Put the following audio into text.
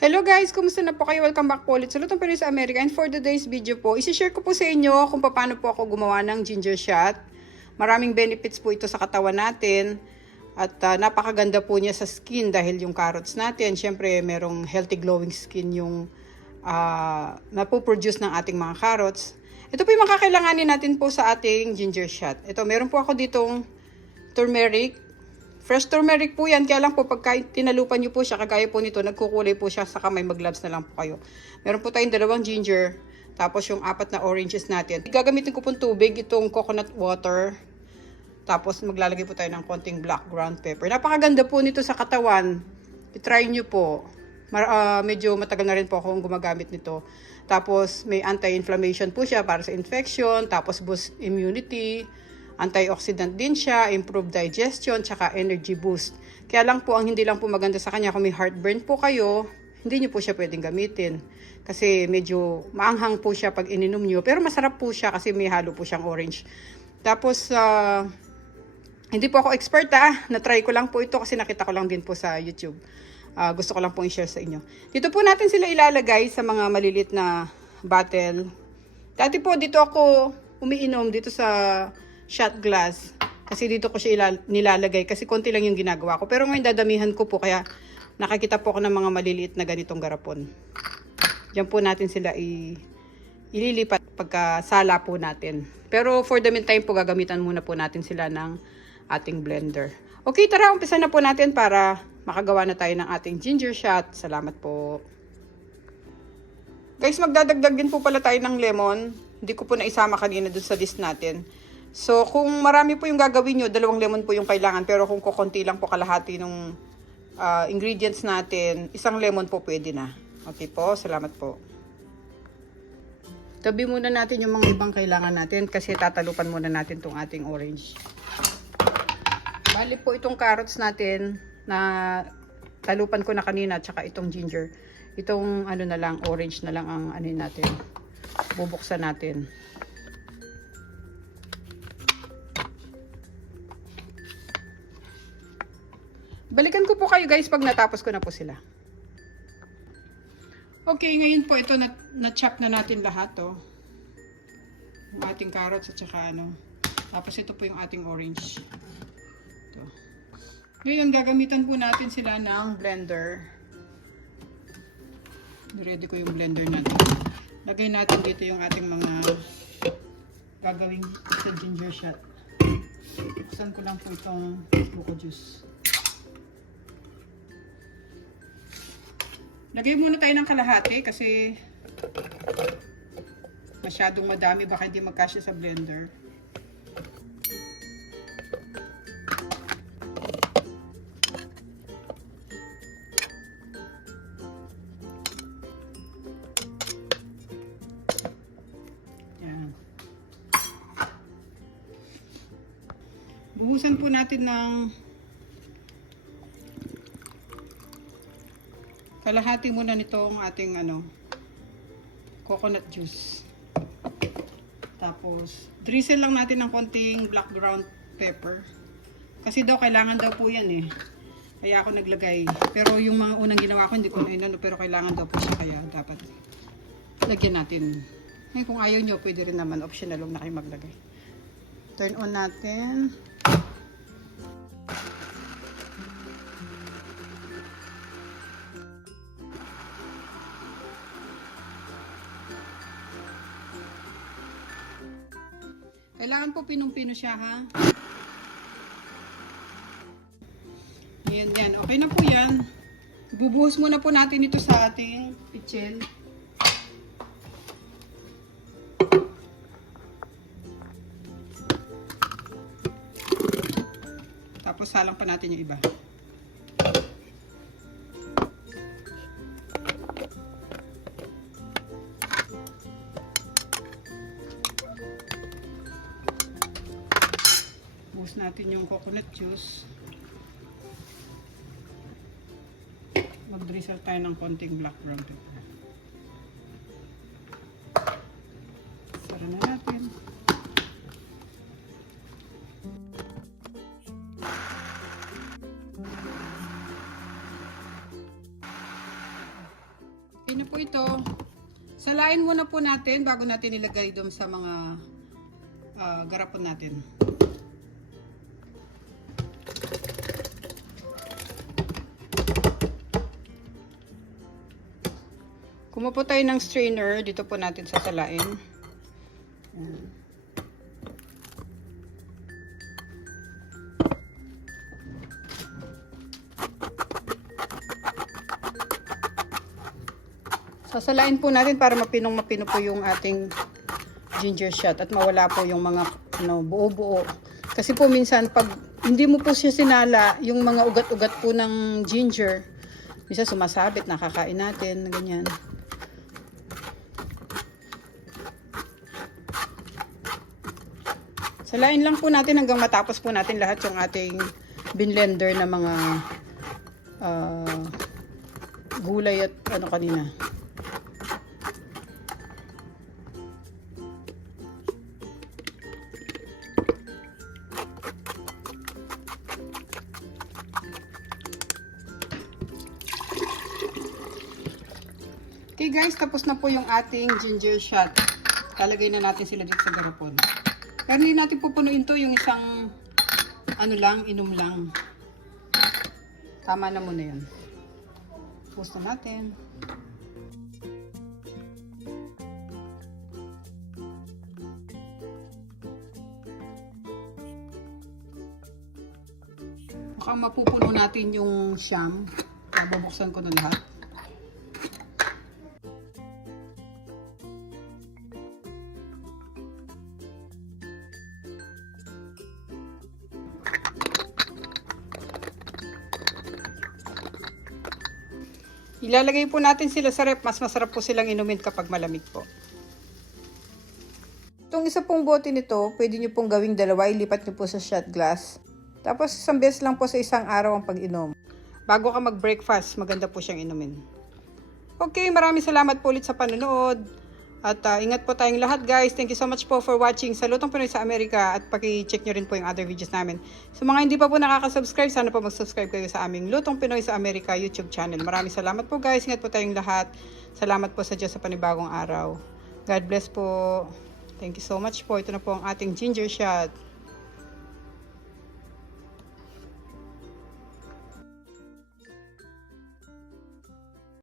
Hello guys! Kumusta na po kayo? Welcome back po ulit sa Lutong Pinoy sa Amerika. And for today's video po, isi-share ko po sa inyo kung paano po ako gumawa ng ginger shot. Maraming benefits po ito sa katawan natin. At napakaganda po niya sa skin dahil yung carrots natin. Siyempre, merong healthy glowing skin yung napoproduce ng ating mga carrots. Ito po yung makakailanganin natin po sa ating ginger shot. Ito, meron po ako ditong turmeric. Fresh turmeric po yan, kaya lang po pagka tinalupan nyo po siya, kagaya po nito, nagkukulay po siya sa kamay, mag-gloves na lang po kayo. Meron po tayong 2 ginger, tapos yung 4 na oranges natin. Gagamitin ko po tubig, itong coconut water, tapos maglalagay po tayo ng konting black ground pepper. Napakaganda po nito sa katawan, i-try nyo po. Medyo matagal na rin po akong gumagamit nito. Tapos may anti-inflammation po siya para sa infection, tapos boost immunity, antioxidant din siya, improve digestion, tsaka energy boost. Kaya lang po, ang hindi lang po maganda sa kanya, kung may heartburn po kayo, hindi nyo po siya pwedeng gamitin. Kasi medyo maanghang po siya pag ininom nyo. Pero masarap po siya kasi may halo po siyang orange. Tapos, hindi po ako expert na-try ko lang po ito kasi nakita ko lang din po sa YouTube. Gusto ko lang po i-share sa inyo. Dito po natin sila ilalagay sa mga malilit na bottle. Dati po dito ako umiinom dito sa shot glass. Kasi dito ko siya nilalagay. Kasi konti lang yung ginagawa ko. Pero ngayon dadamihan ko po. Kaya nakakita po ako ng mga maliliit na ganitong garapon. Diyan po natin sila ililipat pagkasala po natin. Pero for the meantime po, gagamitan muna po natin sila ng ating blender. Okay, tara, umpisa na po natin para makagawa na tayo ng ating ginger shot. Salamat po. Guys, magdadagdag din po pala tayo ng lemon. Hindi ko po naisama kanina dun sa list natin. So, kung marami po yung gagawin nyo, 2 lemon po yung kailangan. Pero kung kukunti lang po kalahati ng ingredients natin, 1 lemon po pwede na. Okay po, salamat po. Tabi muna natin yung mga ibang kailangan natin kasi tatalupan muna natin tong ating orange. Bali po itong carrots natin na talupan ko na kanina, tsaka itong ginger. Itong ano na lang, orange na lang ang ano natin. Bubuksan natin. Balikan ko po kayo guys pag natapos ko na po sila. Okay, ngayon po ito na-chop na natin lahat to. Yung ating carrots at saka ano. Tapos ito po yung ating orange. Ito. Ngayon gagamitan po natin sila ng blender. Ready ko yung blender natin. Lagay natin dito yung ating mga gagawing sa ginger shot. Buksan ko lang po itong buko juice. Lagay muna tayo ng kalahati kasi masyadong madami, baka hindi magkasya sa blender. Yan. Buhusan po natin ng kalahati muna nitong ating coconut juice. Tapos, drizzle lang natin ng konting black ground pepper. Kasi daw, kailangan daw po yan eh. Kaya ako naglagay. Pero yung mga unang ginawa ko, hindi ko na inano, pero kailangan daw po siya. Kaya dapat lagyan natin. Ngayon, kung ayaw nyo, pwede rin naman. Optional lang na kayo maglagay. Turn on natin. Kailangan po pinong-pino siya, ha? Yan, yan. Okay na po yan. Bubuhos muna po natin ito sa ating pichel. Tapos salang pa natin yung iba. Buhos natin yung coconut juice. Mag-drizzle tayo ng konting black ground pepper. Sara na natin. Okay na po ito. Salain muna po natin bago natin ilagay doon sa mga garapon natin. Kumuha po tayo ng strainer, dito po natin sasalain. Ayan. Sasalain po natin para mapinong-mapino po yung ating ginger shot at mawala po yung mga buo-buo. Kasi po minsan pag hindi mo po siya sinala, yung mga ugat-ugat po ng ginger, minsan sumasabit, nakakain natin, ganyan. Salain lang po natin hanggang matapos po natin lahat yung ating binlender na mga gulay at ano kanina. Okay guys, tapos na po yung ating ginger shot. Lalagay na natin sila dito sa garapon. Pero hindi natin pupunuin to yung isang ano lang, inom lang. Tama na muna yun. Post na natin. Mukhang mapupuno natin yung siyam. Babuksan ko na lahat. Ilalagay po natin sila sa rep. Mas masarap po silang inumin kapag malamig po. Itong isa pong bote nito, pwede nyo pong gawing dalawa. Ilipat nyo po sa shot glass. Tapos isang beses lang po sa isang araw ang pag-inom. Bago ka mag-breakfast, maganda po siyang inumin. Okay, maraming salamat po ulit sa panonood. At ingat po tayong lahat guys. Thank you so much po for watching sa Lutong Pinoy sa Amerika. At paki-check nyo rin po yung other videos namin. Sa mga hindi pa po nakaka-subscribe, sana po mag-subscribe kayo sa aming Lutong Pinoy sa Amerika YouTube channel. Maraming salamat po guys. Ingat po tayong lahat. Salamat po sa Diyos sa panibagong araw. God bless po. Thank you so much po. Ito na po ang ating ginger shot.